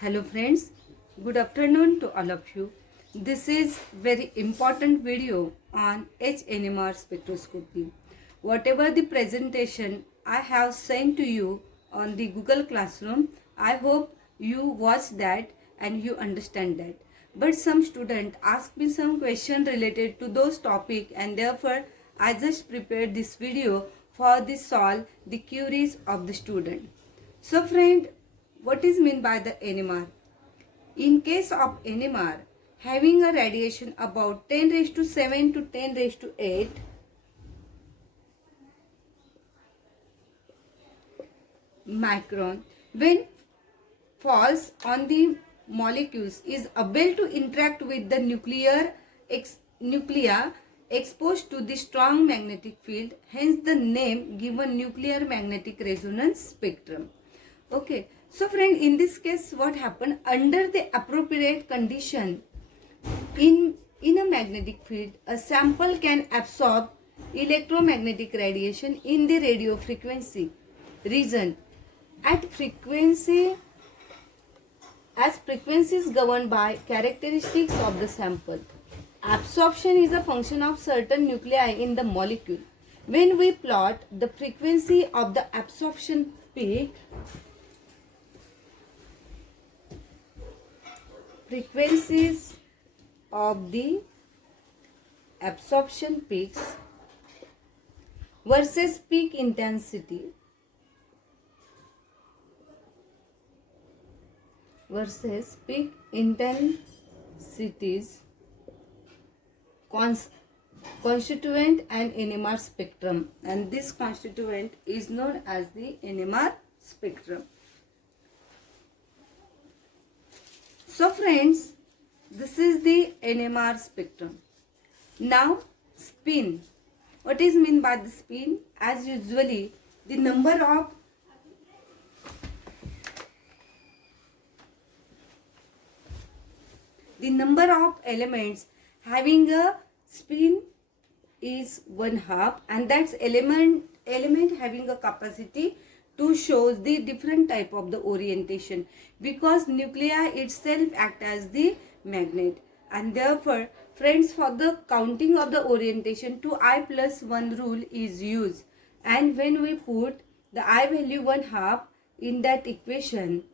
Hello friends, good afternoon to all of you. This is very important video on HNMR spectroscopy. Whatever the presentation I have sent to you on the Google Classroom, I hope you watch that and you understand that. But some student asked me some question related to those topic, and therefore I just prepared this video for the solve the queries of the student. So friend, what is meant by the NMR? In case of NMR, having a radiation about 10 raised to 7 to 10 raised to 8 micron, when falls on the molecules, is able to interact with the nuclear nuclei exposed to the strong magnetic field, hence the name given nuclear magnetic resonance spectrum. Okay, so friend, in this case what happened, under the appropriate condition in a magnetic field, a sample can absorb electromagnetic radiation in the radio frequency region at frequency, as frequency is governed by characteristics of the sample. Absorption is a function of certain nuclei in the molecule. When we plot the frequency of the absorption peak, frequencies of the absorption peaks versus peak intensity constituent an NMR spectrum, and this constituent is known as the NMR spectrum. So friends, this is the NMR spectrum. Now spin. What is meant by the spin? As usually, the number of elements having a spin is 1/2, and that's element having a capacity to show the different type of the orientation, because nuclei itself act as the magnet. And therefore friends, for the counting of the orientation, 2i+1 rule is used, and when we put the I value 1/2 in that equation,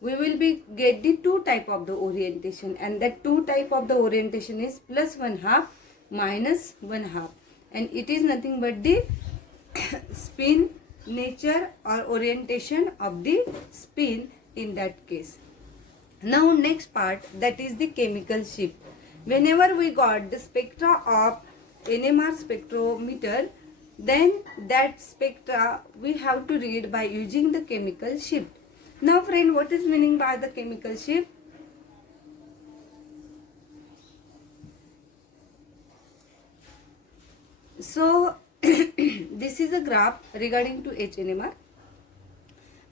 we will get the two type of the orientation, and that two type of the orientation is +1/2 -1/2, and it is nothing but the spin nature or orientation of the spin in that case. Now next part, that is the chemical shift. Whenever we got the spectra of NMR spectrometer, then that spectra we have to read by using the chemical shift. Now friend, what is meaning by the chemical shift? So this is a graph regarding to HNMR,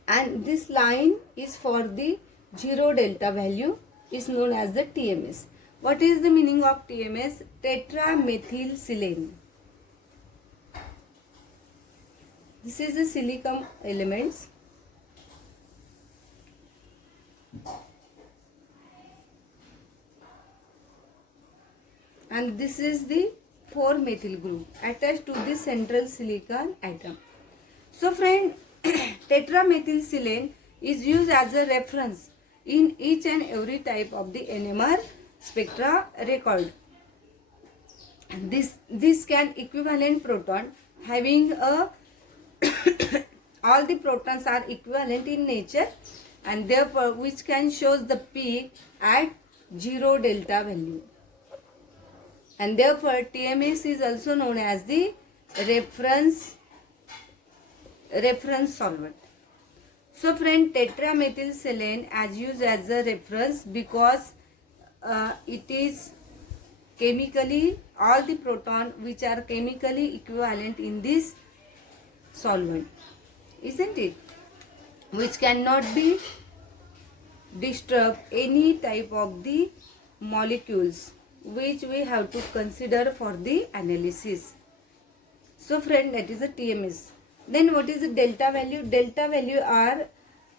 and this line is for the 0 delta value, is known as the TMS. What is the meaning of TMS? Tetramethylsilane. This is the silicon elements, and this is the 4-methyl group attached to the central silicon atom. So friend, tetramethylsilane is used as a reference in each and every type of the NMR spectra record. This can equivalent proton having a all the protons are equivalent in nature, and therefore which can shows the peak at 0 delta value, and therefore TMS is also known as the reference solvent. So friend, tetramethylsilane as used as a reference because it is chemically, all the proton which are chemically equivalent in this solvent, isn't it, which cannot be disturb any type of the molecules which we have to consider for the analysis. So friend, that is a TMS. Then what is the delta value? Delta value are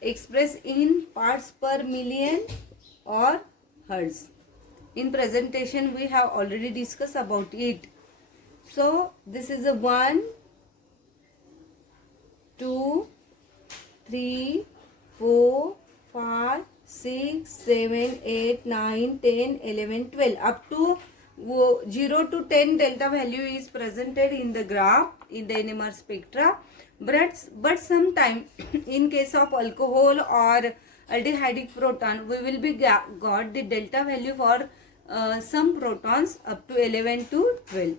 expressed in parts per million or hertz. In presentation we have already discussed about it. So this is a 1, 2, 3, 4, 5, 6, 7, 8, 9, 10, 11, 12. Up to 0 to 10 delta value is presented in the graph in the NMR spectra. But sometime in case of alcohol or aldehydic proton, we will be got the delta value for some protons up to 11 to 12.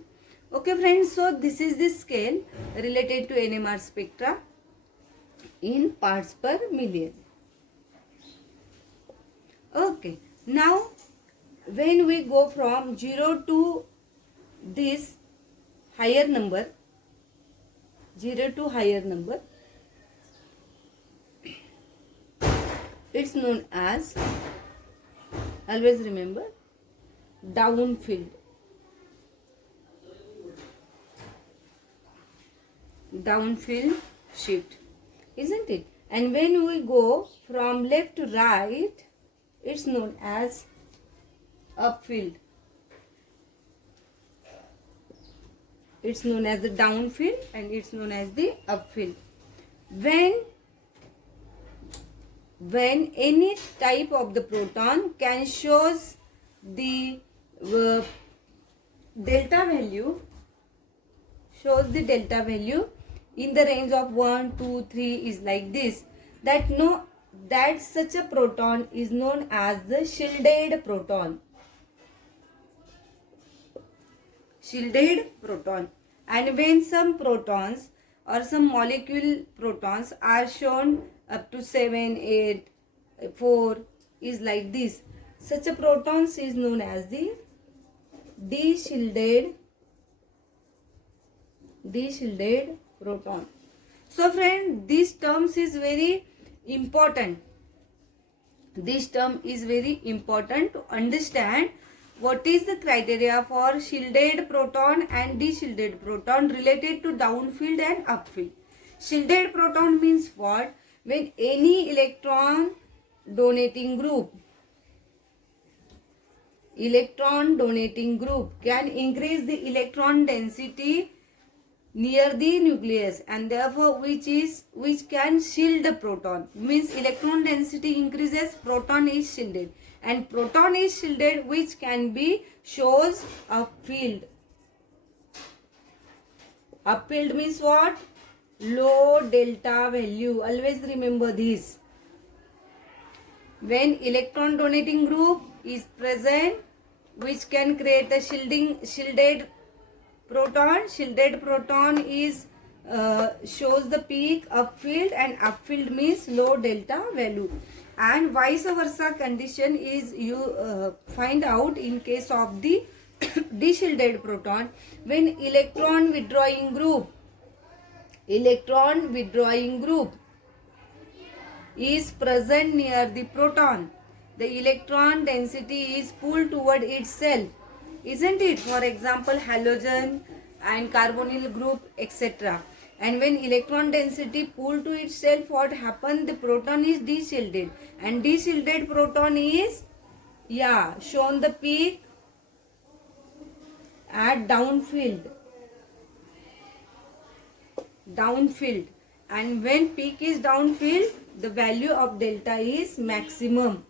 Okay friends, so this is the scale related to NMR spectra in parts per million. Okay, now when we go from 0 to this higher number, 0 to higher number, it's known as, always remember, downfield. Downfield shift, isn't it? And when we go from left to right, it's known as upfield. It's known as the downfield and it's known as the upfield. When any type of the proton can shows the delta value, in the range of 1, 2, 3 is like this, that such a proton is known as the shielded proton. Shielded proton. And when some protons or some molecule protons are shown up to 7, 8, 4 is like this, such a protons is known as the de-shielded proton. So friend, this terms is very important. This term is very important to understand what is the criteria for shielded proton and de-shielded proton related to downfield and upfield. Shielded proton means what? When any electron donating group can increase the electron density near the nucleus and therefore which can shield the proton, means electron density increases, proton is shielded, and proton is shielded which can be shows upfield. Upfield means what? Low delta value. Always remember this. When electron donating group is present which can create a shielded proton is shows the peak upfield, and upfield means low delta value, and vice versa condition is you find out in case of the de-shielded proton. When electron withdrawing group is present near the proton, the electron density is pulled toward itself, isn't it? For example, halogen and carbonyl group, etc. And when electron density pulled to itself, what happened? The proton is de-shielded, and de-shielded proton is shown the peak at downfield, and when peak is downfield, the value of delta is maximum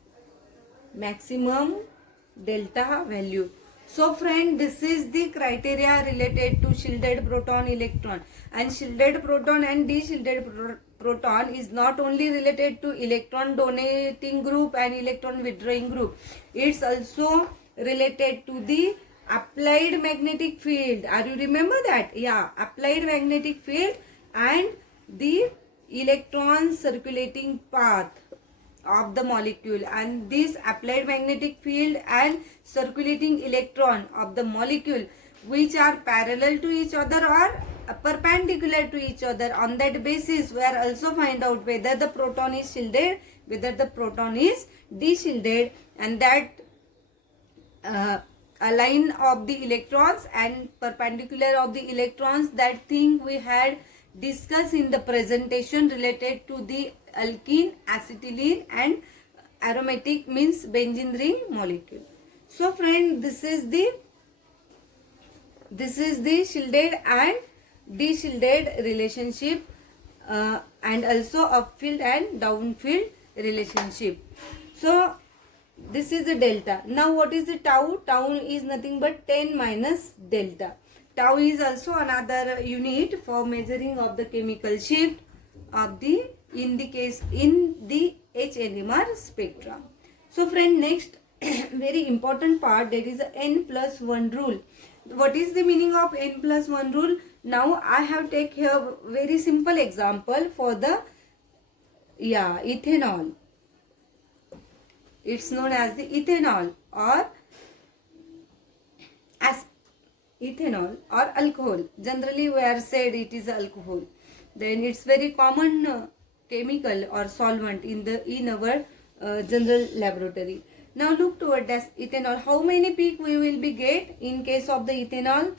delta value. So friend, this is the criteria related to shielded proton electron, and shielded proton and de-shielded proton is not only related to electron donating group and electron withdrawing group, it's also related to the applied magnetic field. Are you remember that? Applied magnetic field and the electron circulating path of the molecule, and this applied magnetic field and circulating electron of the molecule which are parallel to each other or perpendicular to each other. On that basis we are also find out whether the proton is shielded, whether the proton is de-shielded, and that a line of the electrons and perpendicular of the electrons, that thing we had discussed in the presentation related to the alkene, acetylene and aromatic means benzene ring molecule. So friend, this is the shielded and de-shielded relationship and also upfield and downfield relationship. So this is the delta. Now what is the tau? Tau is nothing but 10 minus delta. Tau is also another unit for measuring of the chemical shift of the in the HNMR spectrum. So friend, next very important part, that is the N plus 1 rule. What is the meaning of N plus 1 rule? Now I have take here very simple example for the ethanol. It's known as the ethanol or as ethanol or alcohol. Generally we are said it is alcohol. Then it's very common chemical or solvent in our general laboratory. Now look toward this ethanol. How many peak we will be get in case of the ethanol?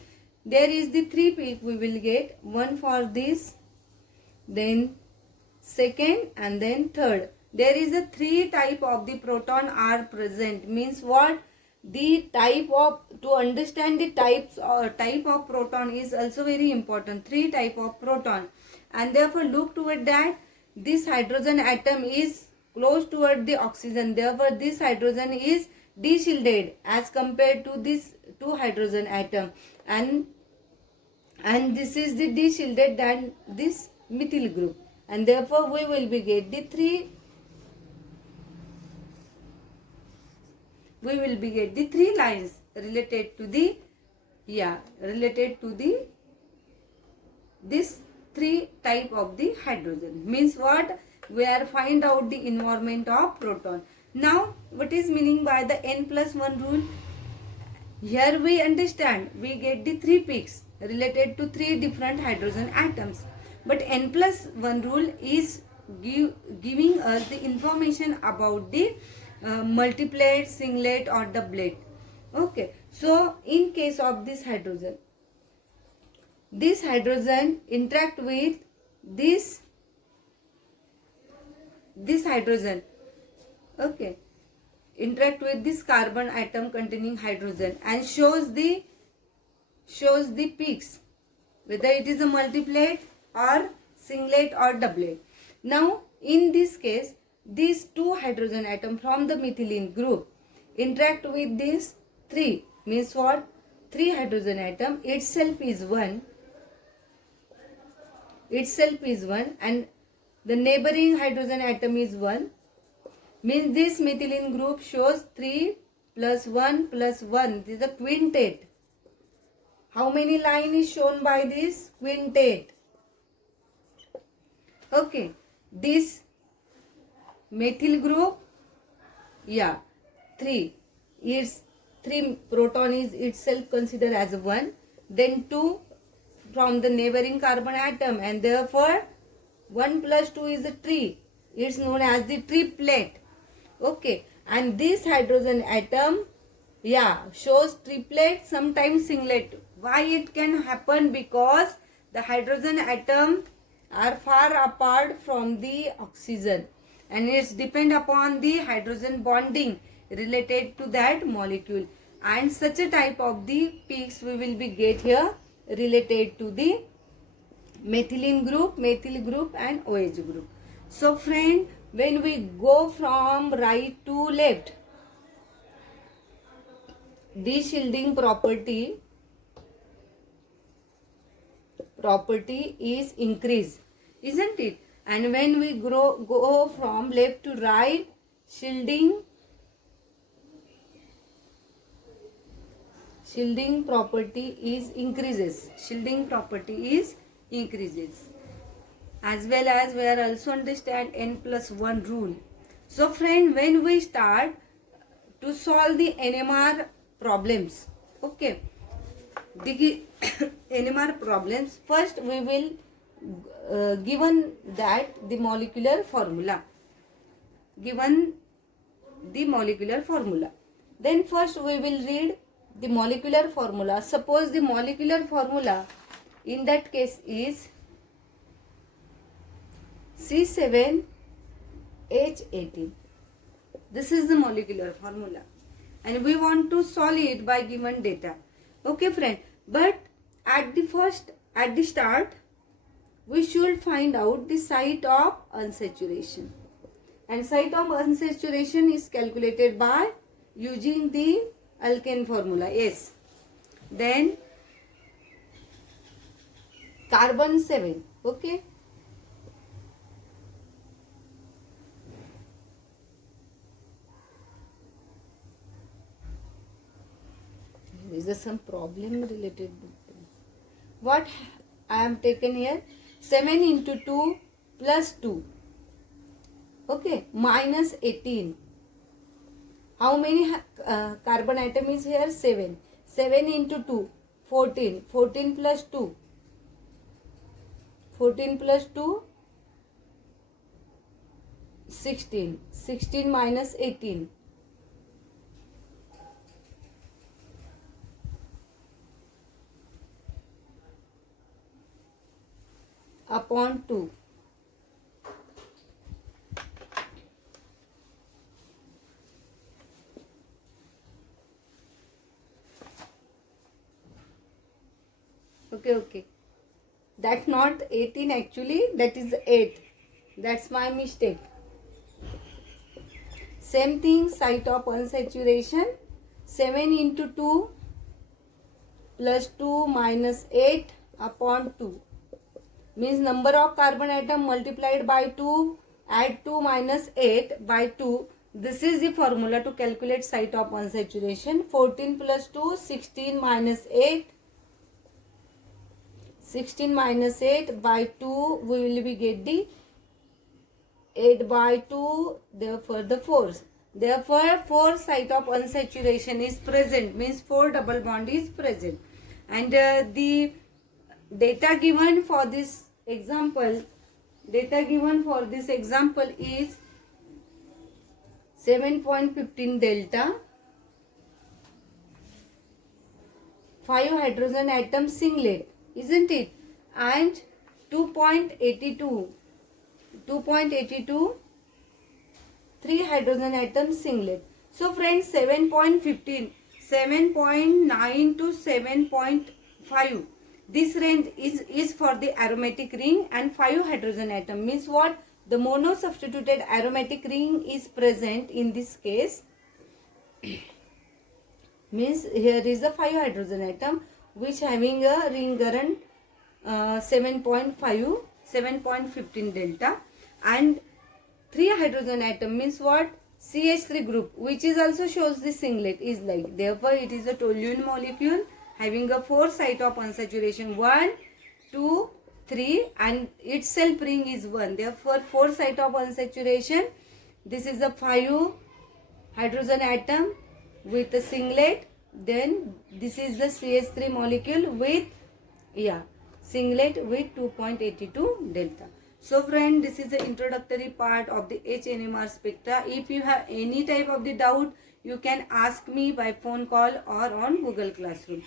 There is the 3 peak we will get. One for this, then second and then third. There is a 3 type of the proton are present. Means what? The type of, to understand the types or type of proton is also very important. 3 type of proton, and therefore look toward that this hydrogen atom is close toward the oxygen. Therefore this hydrogen is de-shielded as compared to this 2 hydrogen atom, and this is the de-shielded than this methyl group, and therefore we will be get the 3 lines related to the this 3 type of the hydrogen. Means what? We are find out the environment of proton. Now what is meaning by the N plus 1 rule? Here we understand we get the 3 peaks related to 3 different hydrogen atoms, but N plus 1 rule is giving us the information about the multiplet, singlet or doublet. Okay, so in case of this hydrogen interact with this hydrogen. Okay, interact with this carbon atom containing hydrogen and shows the peaks, whether it is a multiplet or singlet or doublet. Now in this case, these 2 hydrogen atom from the methylene group interact with this 3. Means what? 3 hydrogen atom itself is 1 and the neighboring hydrogen atom is 1. Means this methylene group shows 3 plus 1 plus 1. This is a quintet. How many line is shown by this quintet? Okay, this methyl group 3 is 3 proton is itself considered as 1, then 2 from the neighboring carbon atom, and therefore 1 plus 2 is a 3. It's known as the triplet. Okay, and this hydrogen atom shows triplet, sometimes singlet. Why it can happen? Because the hydrogen atom are far apart from the oxygen, and it's depend upon the hydrogen bonding related to that molecule, and such a type of the peaks we will be get here related to the methylene group, methyl group and OH group. So friend, when we go from right to left, the shielding property is increased, isn't it? And when we go from left to right, shielding property is increases. As well as we are also understand N plus 1 rule. So friend, when we start to solve the NMR problems, okay, the NMR problems, first we will given that the molecular formula, then first we will read the molecular formula. Suppose the molecular formula in that case is C7H18. This is the molecular formula and we want to solve it by given data. Okay friend, but at the start we should find out the site of unsaturation, and site of unsaturation is calculated by using the alkane formula. Yes, then carbon 7. Okay, is there some problem related to what I am taken here? 7 into 2 plus 2. Okay, minus 18. How many carbon atom is here? 7. 7 into 2, 14. 14 plus 2. 14 plus 2, 16. 16 minus 18. Upon 2. Okay. That's not 18 actually, that is 8. That's my mistake. Same thing, site of unsaturation. 7 into 2 plus 2 minus 8 upon 2. Means number of carbon atom multiplied by 2, add 2 minus 8 by 2. This is the formula to calculate site of unsaturation. 14 plus 2, 16 minus 8. 16 minus 8 by 2, we will be get the 8 by 2, therefore the 4. Therefore 4 site of unsaturation is present, means 4 double bond is present. And the data given for this example is 7.15 delta, 5 hydrogen atom singlet, isn't it? And 2.82 3 hydrogen atom singlet. So friends, 7.15, 7.9 to 7.5, this range is for the aromatic ring, and 5 hydrogen atom means what? The mono substituted aromatic ring is present in this case. Means here is a 5 hydrogen atom which having a ring current 7.15 delta, and 3 hydrogen atom means what? CH3 group, which is also shows the singlet is like. Therefore it is a toluene molecule having a 4 site of unsaturation, 1, 2, 3, and its self ring is 1. Therefore 4 site of unsaturation. This is a 5 hydrogen atom with a singlet. Then this is the CH3 molecule with singlet with 2.82 delta. So friend, this is the introductory part of the HNMR spectra. If you have any type of the doubt, you can ask me by phone call or on Google Classroom.